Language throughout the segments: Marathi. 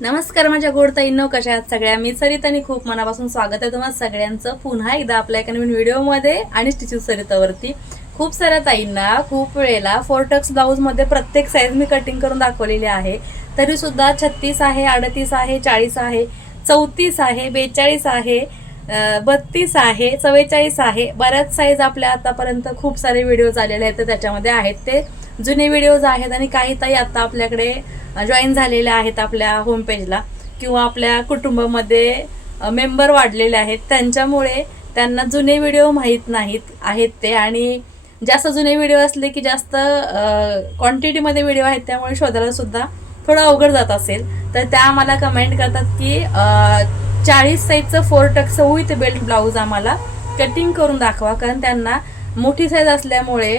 नमस्कार माझ्या गोड ताईंनो, कशा आहात सगळ्या? मी सरिता आणि खूप मनापासून स्वागत आहे तुम्हाला सगळ्यांचं पुन्हा एकदा आपल्या एका नवीन व्हिडिओमध्ये आणि स्टिचिंग सरितावरती. खूप साऱ्या ताईंना खूप वेळेला 4 टक्स ब्लाऊजमध्ये प्रत्येक साईज मी कटिंग करून दाखवलेली आहे, तरी सुद्धा 36 आहे, 38 आहे, 40 आहे, 34 आहे, 42 आहे, 32 आहे, 44 आहे. बऱ्याच साईज आपल्या आतापर्यंत खूप सारे व्हिडिओज आलेले आहेत, तर त्याच्यामध्ये आहेत ते जुने व्हिडिओज आहेत. आणि काही ताई आता आपल्याकडे जॉईन झालेल्या आहेत आपल्या होम पेजला, किंवा आपल्या कुटुंबामध्ये मेंबर वाढलेले आहेत, त्यांच्यामुळे त्यांना जुने व्हिडिओ माहीत नाहीत आहेत ते. आणि जास्त जुने व्हिडिओ असले की जास्त क्वांटिटीमध्ये व्हिडिओ आहेत, त्यामुळे शोधायला सुद्धा थोडं अवघड जात असेल, तर त्या आम्हाला कमेंट करतात की 40 साईजचं 4 टक्स विथ बेल्ट ब्लाऊज आम्हाला कटिंग करून दाखवा, कारण त्यांना मोठी साईज असल्यामुळे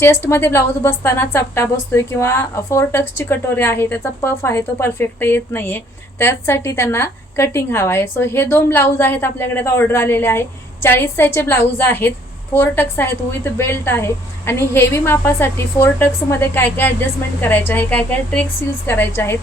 चेस्टमध्ये ब्लाऊज बसताना चपटा बसतोय, किंवा 4 टक्सची कटोरी आहे त्याचा पफ आहे तो परफेक्ट येत नाहीये, त्यासाठी त्यांना कटिंग हवा आहे. सो हे 2 ब्लाऊज आहेत आपल्याकडे आता ऑर्डर आलेले आहे. 40 साईजचे ब्लाऊज आहेत, 4 टक्स आहेत, विथ बेल्ट आहे. आणि हेवी मापासाठी 4 टक्समध्ये काय काय ॲडजस्टमेंट करायचे आहे, काय काय ट्रिक्स यूज करायचे आहेत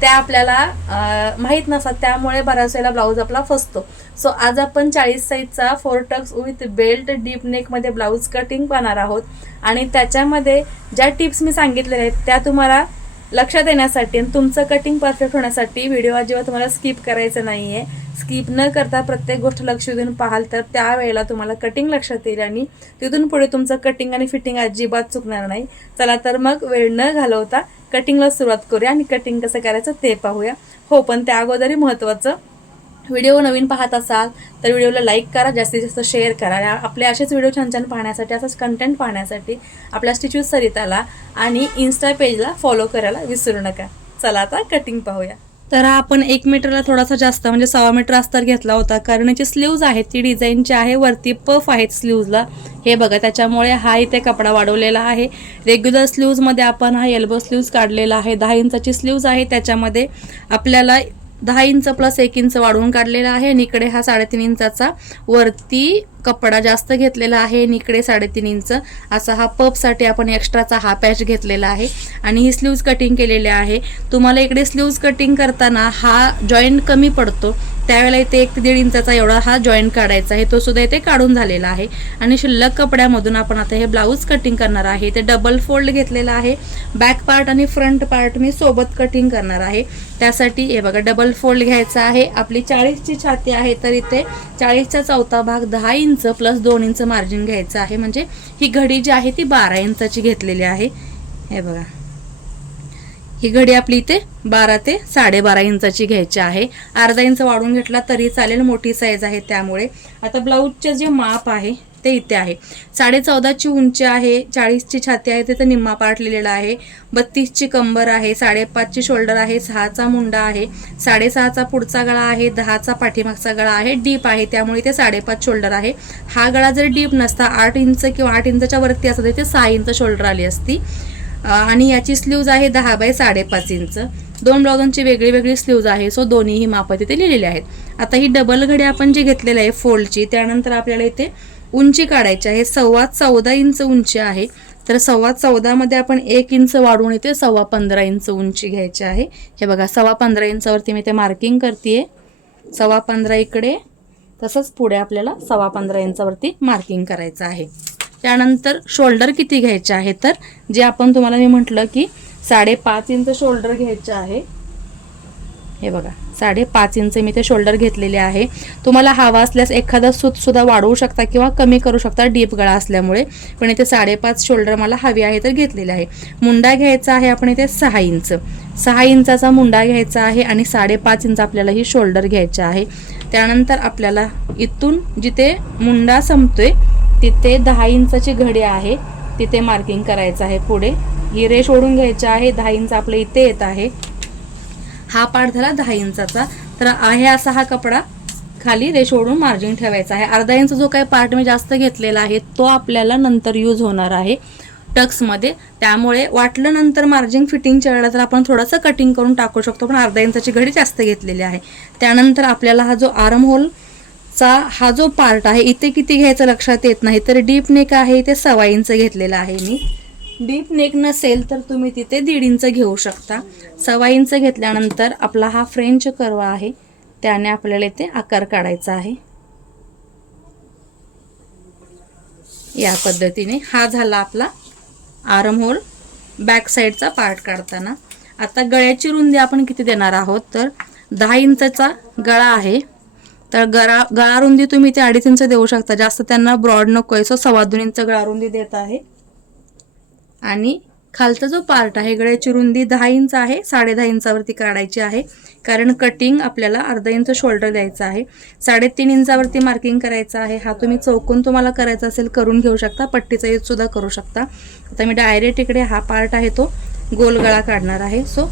त्या आपल्याला माहीत नसतात, त्यामुळे बऱ्याच वेळेला ब्लाऊज आपला फसतो. सो आज आपण 40 साईजचा 4 टक्स विथ बेल्ट डीप नेकमध्ये ब्लाऊज कटिंग पाहणार आहोत. आणि त्याच्यामध्ये ज्या टिप्स मी सांगितलेल्या आहेत त्या तुम्हाला लक्षात येण्यासाठी आणि तुमचं कटिंग परफेक्ट होण्यासाठी व्हिडिओ अजिबात तुम्हाला स्किप करायचं नाही आहे. स्किप न करता प्रत्येक गोष्ट लक्ष देऊन पाहाल तर त्यावेळेला तुम्हाला कटिंग लक्षात येईल आणि तिथून पुढे तुमचं कटिंग आणि फिटिंग अजिबात चुकणार नाही. चला तर मग वेळ न घालवता कटिंगला सुरुवात करूया आणि कटिंग कसं करायचं ते पाहूया. हो, पण त्या अगोदरही महत्त्वाचं, व्हिडिओ नवीन पाहत असाल तर व्हिडिओला लाईक करा, जास्तीत जास्त शेअर करा. आपले असेच व्हिडिओ छान छान पाहण्यासाठी, असंच कंटेंट पाहण्यासाठी आपल्या स्टिच विथ सरिताला आणि इन्स्टा पेजला फॉलो करायला विसरू नका. चला आता कटिंग पाहूया. तर आपण 1 मीटरला थोडासा जास्त म्हणजे 1.25 मीटर अस्तर घेतला होता, कारण याची स्लीव्ज आहेत ती डिझाईनची आहे, वरती पफ आहेत स्लीव्जला, हे बघा, त्याच्यामुळे हा इथे कपडा वाढवलेला आहे. रेग्युलर स्लीव्जमध्ये आपण हा एल्बो स्लीव्ज काढलेला आहे. 10 इंचाची स्लीव्ज आहे, त्याच्यामध्ये आपल्याला 10 इंच प्लस 1 इंच वाढवून काढलेला आहे. आणि इकडे हा 3.5 इंचाचा वरती कपडा जास्त घेतलेला आहे, आणि इकडे 3.5 इंच असा हा पफसाठी आपण एक्स्ट्राचा हा पॅच घेतलेला आहे. आणि ही स्लीव्ज कटिंग केलेली आहे. तुम्हाला इकडे स्लीव्ज कटिंग करताना हा जॉईंट कमी पडतो, त्यावेळेला इथे 1 ते 1.5 इंचाचा एवढा हा जॉईंट काढायचा आहे, तो सुद्धा इथे काढून झालेला आहे. आणि शिल्लक कपड्यामधून आपण आता हे ब्लाऊज कटिंग करणार आहे. ते डबल फोल्ड घेतलेला आहे. बॅक पार्ट आणि फ्रंट पार्ट मी सोबत कटिंग करणार आहे. त्यासाठी हे बघा, डबल फोल्ड घ्यायचा आहे. आपली 40ची छाती आहे, तर इथे 40चा चौथा भाग 10 इंच प्लस 2 इंच मार्जिन घ्यायचं आहे. म्हणजे ही घडी जी आहे ती 12 इंचाची घेतलेली आहे. हे बघा, ही घडी आपली इथे 12 ते 12.5 इंचाची घ्यायची आहे. अर्धा इंच वाढून घेतला तरी चालेल, मोठी साईज आहे त्यामुळे. आता ब्लाऊजचे जे माप आहे ते इथे आहे. 14.5ची उंची आहे, 40ची छाती आहे, तिथे निम्मा पार्ट लिहिलेला आहे, 32ची कंबर आहे, 5.5ची शोल्डर आहे, 6चा मुंडा आहे, 6.5चा पुढचा गळा आहे, 10चा पाठीमागचा गळा आहे, डीप आहे त्यामुळे ते 5.5 शोल्डर आहे. हा गळा जर डीप नसता, 8 इंच किंवा 8 इंचच्या वरती असतं, ते 6 इंच शोल्डर आली असती. आणि याची स्लीव्ज आहे 10 बाय 5.5 इंच. 2 ब्लाउजांची वेगळी वेगळी स्लीव्ज आहे, सो दोन्हीही माप तिथे लिहिलेले आहेत. आता ही डबल घडी आपण जी घेतलेली आहे फोल्डची, त्यानंतर आपल्याला इथे उंची काढायची आहे. 14.25 इंच उंची आहे, तर 14.25 मध्ये आपण 1 इंच वाढवून इथे 15.25 इंच उंची घ्यायची आहे. हे बघा, 15.25 इंचावरती मी ते मार्किंग करते. 15.25 इकडे, तसंच पुढे आपल्याला 15.25 इंचावरती मार्किंग करायचं आहे. त्यानंतर शोल्डर किती घ्यायचे आहे, तर जे आपण तुम्हाला मी म्हटलं की 5.5 इंच शोल्डर घ्यायचे आहे. हे बघा, 5.5 इंच मी ते शोल्डर घेतलेले आहे. तुम्हाला हवा असल्यास एखादा सूत सुद्धा वाढवू शकता किंवा कमी करू शकता डीप गळा असल्यामुळे, पण इथे 5.5 शोल्डर मला हवी आहे तर घेतलेले आहे. मुंडा घ्यायचा आहे आपण इथे 6 इंच, 6 इंचाचा मुंडा घ्यायचा आहे. आणि 5.5 इंच आपल्याला ही शोल्डर घ्यायचे आहे. त्यानंतर आपल्याला इथून जिथे मुंडा संपतोय तिथे 10 इंचाची घडी आहे, तिथे मार्किंग करायचं आहे. पुढे ही रेष ओढून घ्यायची आहे. 10 इंच आपलं इथे येत आहे. हा पार्ट झाला 10 इंचाचा. तर आहे असा हा कपडा खाली रेष ओढून मार्जिन ठेवायचा आहे. अर्धा इंच जो काही पार्ट मी जास्त घेतलेला आहे तो आपल्याला नंतर यूज होणार आहे टक्समध्ये, त्यामुळे वाटलं नंतर मार्जिन फिटिंगच्या वेळेला तर आपण थोडंसं कटिंग करून टाकू शकतो, पण अर्धा इंचाची घडी जास्त घेतलेली आहे. त्यानंतर आपल्याला हा जो आर्म होलचा हा जो पार्ट आहे इथे किती घ्यायचं लक्षात येत नाही, तर डीप नेक आहे इथे 1.25 इंच घेतलेला आहे मी. डीप नेक नसेल तर तुम्ही तिथे 1.5 इंच घेऊ शकता. 1.25 इंच घेतल्यानंतर आपला हा फ्रेंच कर्व आहे त्याने आपल्याला इथे आकार काढायचा आहे. या पद्धतीने हा झाला आपला आर्म होल बॅक साईडचा पार्ट काढताना. आता गळ्याची रुंदी आपण किती देणार आहोत तर 10 इंचचा गळा आहे तर गळा रुंदी तुम्ही ते 2.5 इंच देऊ शकता. जास्त त्यांना ब्रॉड नको आहे, सो 2.25 इंच गळा रुंदी देत आहे. आणि खालचा जो पार्ट आहे गळ्याची रुंदी 10 इंच आहे, 10.5 इंचावरती काढायची आहे कारण कटिंग आपल्याला अर्धा इंच शोल्डर द्यायचा आहे. 3.5 इंचावरती मार्किंग करायचं आहे. हा तुम्ही चौकोन तुम्हाला करायचा असेल करून घेऊ शकता, पट्टीचा यूज सुद्धा करू शकता. आता मी डायरेक्ट इकडे हा पार्ट आहे तो गोल गळा काढणार आहे. सो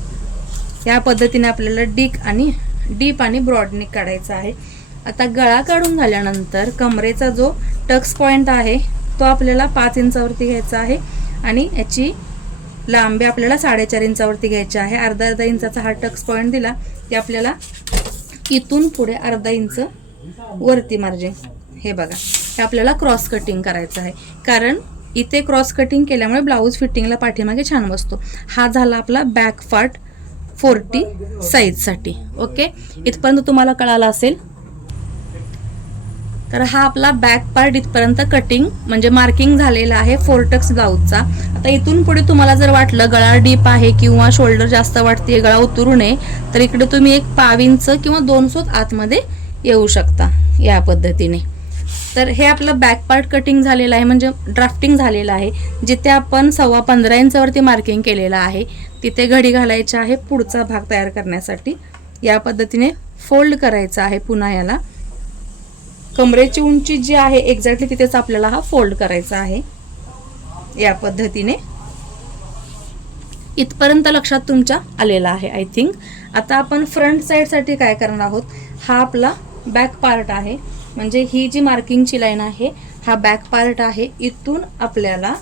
या पद्धतीने आपल्याला डीप आणि ब्रॉड नेक काढायचा आहे. आता गळा काढून झाल्यानंतर कमरेचा जो टक्स पॉइंट आहे तो आपल्याला 5 इंचावरती घ्यायचा आहे आणि याची लांबी आपल्याला 4.5 इंचावरती घ्यायची आहे. अर्धा इंचाचा हा टक्स पॉइंट दिला की आपल्याला इथून पुढे अर्धा इंच वरती मार्जिन, हे बघा, हे आपल्याला क्रॉस कटिंग करायचं आहे कारण इथे क्रॉस कटिंग केल्यामुळे ब्लाऊज फिटिंगला पाठीमागे छान बसतो. हा झाला आपला बॅक पार्ट 40 साईजसाठी. ओके, इथपर्यंत तुम्हाला कळालं असेल. तर हा आपला बॅक पार्ट इथपर्यंत कटिंग म्हणजे मार्किंग झालेला आहे 4 टक्स ब्लाऊजचा. आता इथून पुढे तुम्हाला जर वाटलं गळा डीप आहे किंवा शोल्डर जास्त वाटते, गळा उतरू नये, तर इकडे तुम्ही 1 पाव इंच किंवा 2 सूत आतमध्ये येऊ शकता या पद्धतीने. तर हे आपलं बॅक पार्ट कटिंग झालेलं आहे म्हणजे ड्राफ्टिंग झालेलं आहे. जिथे आपण 15.25 इंचावरती मार्किंग केलेलं आहे तिथे घडी घालायची आहे पुढचा भाग तयार करण्यासाठी. या पद्धतीने फोल्ड करायचा आहे. पुन्हा याला कमरेची उंची जी आहे एक्झॅक्टली तिथेच आपल्याला हा फोल्ड करायचा आहे. या पद्धतीने इथपर्यंत लक्षात तुमच्या आलेला आहे आय थिंक. आता आपण फ्रंट साईडसाठी काय करणार आहोत, हा आपला बॅक पार्ट आहे म्हणजे ही जी मार्किंगची लाईन आहे हा बॅक पार्ट आहे. इथून आपल्याला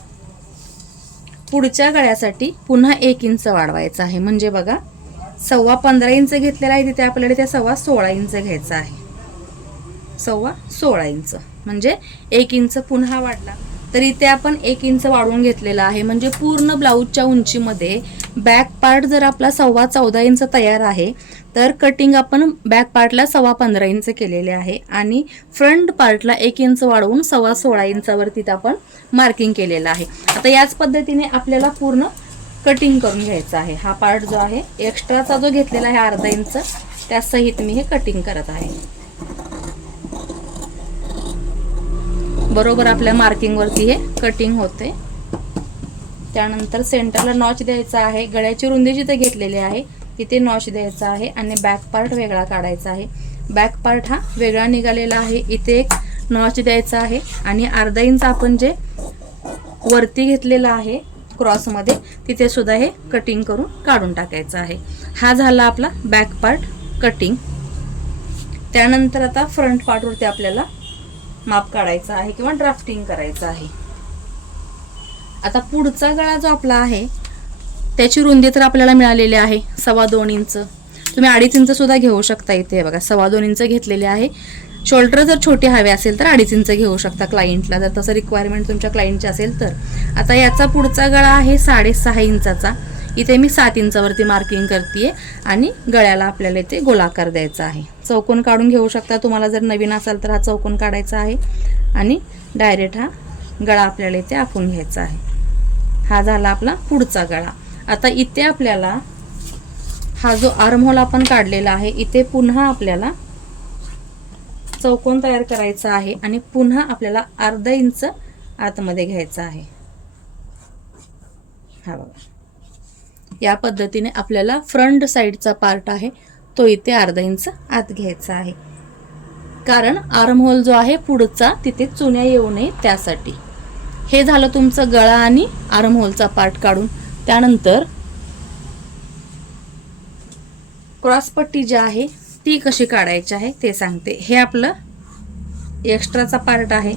पुढच्या गळ्यासाठी पुन्हा 1 इंच वाढवायचा आहे. म्हणजे बघा 15.25 इंच घेतलेला आहे तिथे आपल्याला त्या 16.25 इंच घ्यायचा आहे. 16.25 इंच म्हणजे 1 इंच पुन्हा वाढला तर इथे आपण 1 इंच वाढवून घेतलेला आहे. म्हणजे पूर्ण ब्लाऊजच्या उंचीमध्ये बॅक पार्ट जर आपला 14.25 इंच तयार आहे तर कटिंग आपण बॅक पार्टला 15.25 इंच केलेले आहे आणि फ्रंट पार्टला 1 इंच वाढवून 16.25 इंचावरती आपण मार्किंग केलेलं आहे. आता याच पद्धतीने आपल्याला पूर्ण कटिंग करून घ्यायचं आहे. हा पार्ट जो आहे एक्स्ट्राचा जो घेतलेला आहे अर्धा इंच त्यासहित मी हे कटिंग करत आहे. बरोबर आपल्या मार्किंगवरती हे कटिंग होते. त्यानंतर सेंटरला नॉच द्यायचा आहे. गळ्याची रुंदी जिथे घेतलेली आहे तिथे नॉच द्यायचा आहे आणि बॅक पार्ट वेगळा काढायचा आहे. बॅक पार्ट हा वेगळा निघालेला आहे. इथे एक नॉच द्यायचा आहे आणि अर्धा इंच आपण जे वरती घेतलेलं आहे क्रॉसमध्ये तिथे सुद्धा हे कटिंग करून काढून टाकायचं आहे. हा झाला आपला बॅक पार्ट कटिंग. त्यानंतर आता फ्रंट पार्टवरती आपल्याला माप काढायचा आहे किंवा ड्राफ्टिंग करायचं आहे. आता पुढचा गळा जो आपला आहे त्याची रुंदी तर आपल्याला मिळालेली आहे 2.25 इंच. तुम्ही 2.5 इंच सुद्धा घेऊ शकता. इथे बघा 2.25 इंच घेतलेले आहे. शोल्डर जर छोटे हवे असेल तर 2.5 इंच घेऊ शकता क्लायंटला, जर तसं रिक्वायरमेंट तुमच्या क्लायंटची असेल तर. आता याचा पुढचा गळा आहे 6.5 इंचाचा. इथे मी 7 इंचावरती मार्किंग करते आणि गळ्याला आपल्याला इथे गोलाकार द्यायचा आहे. चौकोन काढून घेऊ शकता. तुम्हाला जर नवीन असाल तर हा चौकोन काढायचा आहे आणि डायरेक्ट हा गळा आपल्याला इथे आखून घ्यायचा आहे. हा झाला आपला पुढचा गळा. आता इथे आपल्याला हा जो आर्म होल आपण काढलेला आहे इथे पुन्हा आपल्याला चौकोन तयार करायचा आहे आणि पुन्हा आपल्याला अर्धा इंच आतमध्ये घ्यायचा आहे. हा बघा या पद्धतीने आपल्याला फ्रंट साईडचा पार्ट आहे तो इथे अर्धा इंच आत घ्यायचा आहे कारण आर्म होल जो आहे पुढचा तिथे चुन्या येऊ नये त्यासाठी. हे झालं तुमचं गळा आणि आर्म होलचा पार्ट काढून. त्यानंतर क्रॉसपट्टी जी आहे ती कशी काढायची आहे ते सांगते. हे आपलं एक्स्ट्राचा पार्ट आहे.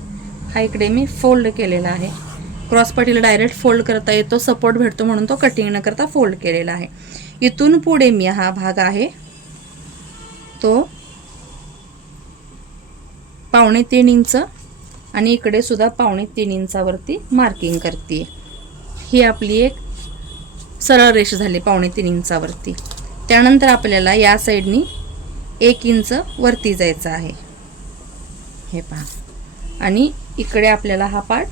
हा इकडे मी फोल्ड केलेला आहे. क्रॉसपट्टीला डायरेक्ट फोल्ड करता येतो, सपोर्ट भेटतो म्हणून तो कटिंग न करता फोल्ड केलेला आहे. इथून पुढे मी हा भाग आहे तो 2.25 इंच आणि इकडे सुद्धा 2.25 इंचावरती मार्किंग करते. ही आपली एक सरळ रेष झाली 2.5 इंचावरती. त्यानंतर आपल्याला या साईडनी 1 इंच वरती जायचं आहे, हे पहा. आणि इकडे आपल्याला हा पार्ट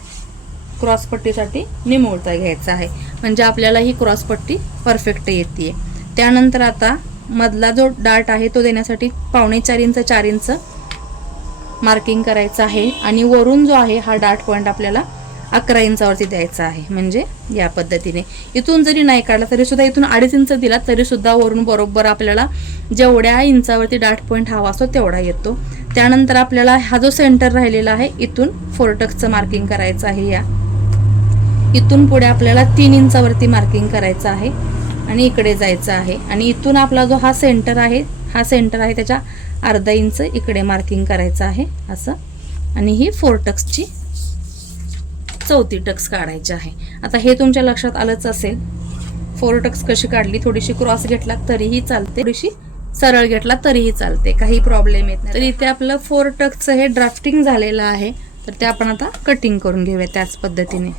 क्रॉसपट्टीसाठी निमुळता घ्यायचा आहे, म्हणजे आपल्याला ही क्रॉसपट्टी परफेक्ट येते. त्यानंतर आता मधला जो डाट आहे तो देण्यासाठी 4.5 इंच 4 इंच मार्किंग करायचं आहे. आणि वरून जो आहे हा डाट पॉईंट आपल्याला 11 इंचावरती द्यायचा आहे. म्हणजे या पद्धतीने इथून जरी नाही काढला तरी सुद्धा इथून 2.5 इंच दिला तरी सुद्धा वरून बरोबर आपल्याला जेवढ्या इंचावरती डाट पॉईंट हवा असतो तेवढा येतो. त्यानंतर आपल्याला हा जो सेंटर राहिलेला आहे इथून 4 टक्सचं मार्किंग करायचं आहे. या इथून पुढे आपल्याला 3 इंचावरती मार्किंग करायचं आहे आणि इकडे जायचं आहे. आणि इथून आपला जो हा सेंटर आहे त्याच्या अर्धा इंच इकडे मार्किंग करायचं आहे असं. आणि ही 4 टक्सची 4थी टक्स काढायची आहे. आता हे तुमच्या लक्षात आलंच असेल 4 टक्स कशी काढली. थोडीशी क्रॉस घेतला तरीही चालते, थोडीशी सरळ घेतला तरीही चालते, काही प्रॉब्लेम येत नाही. तर इथे आपलं 4 टक्सचं हे ड्राफ्टिंग झालेलं आहे, तर ते आपण आता कटिंग करून घेऊया त्याच पद्धतीने.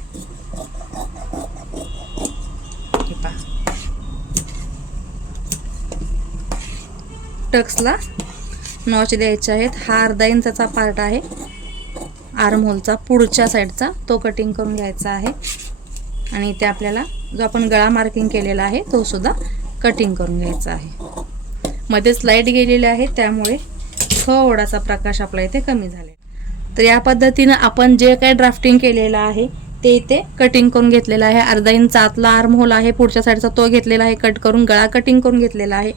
टक्सला नॉच द्यायचे आहेत. हा अर्धा इंचाचा पार्ट आहे आर्म होलचा पुढच्या साईडचा, तो कटिंग करून घ्यायचा आहे. आणि इथे आपल्याला जो आपण गळा मार्किंग केलेला आहे तो सुद्धा कटिंग करून घ्यायचा आहे. मध्येच लाईट गेलेली आहे त्यामुळे थोडासा प्रकाश आपला इथे कमी झाले. तर या पद्धतीनं आपण जे काही ड्राफ्टिंग केलेलं आहे ते इथे कटिंग करून घेतलेलं आहे. अर्धा इंच आतला आर्म होल आहे पुढच्या साईडचा तो घेतलेला आहे कट करून, गळा कटिंग करून घेतलेला आहे.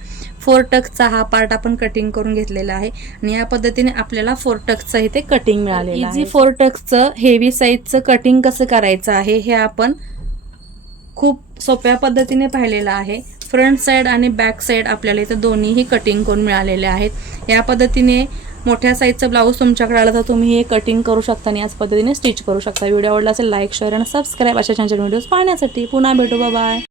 4 टक्सचा हा पार्ट आपण कटिंग करून घेतलेला आहे. आणि या पद्धतीने आपल्याला 4 टक्सचं इथे कटिंग मिळालेलं आहे. इझी 4 टक्सचं हेवी साईजचं कटिंग कसं करायचं आहे हे आपण खूप सोप्या पद्धतीने पाहिलेलं आहे. फ्रंट साईड आणि बॅक साईड आपल्याला इथं दोन्हीही कटिंग करून मिळालेले आहेत. या पद्धतीने मोठ्या साईजचं ब्लाऊज तुमच्याकडे आलं तर तुम्ही हे कटिंग करू शकता आणि याच पद्धतीने स्टिच करू शकता. व्हिडिओ आवडला असेल लाईक, शेअर आणि सबस्क्राईब अशा छान छान व्हिडिओज पाहण्यासाठी. पुन्हा भेटू, बाय.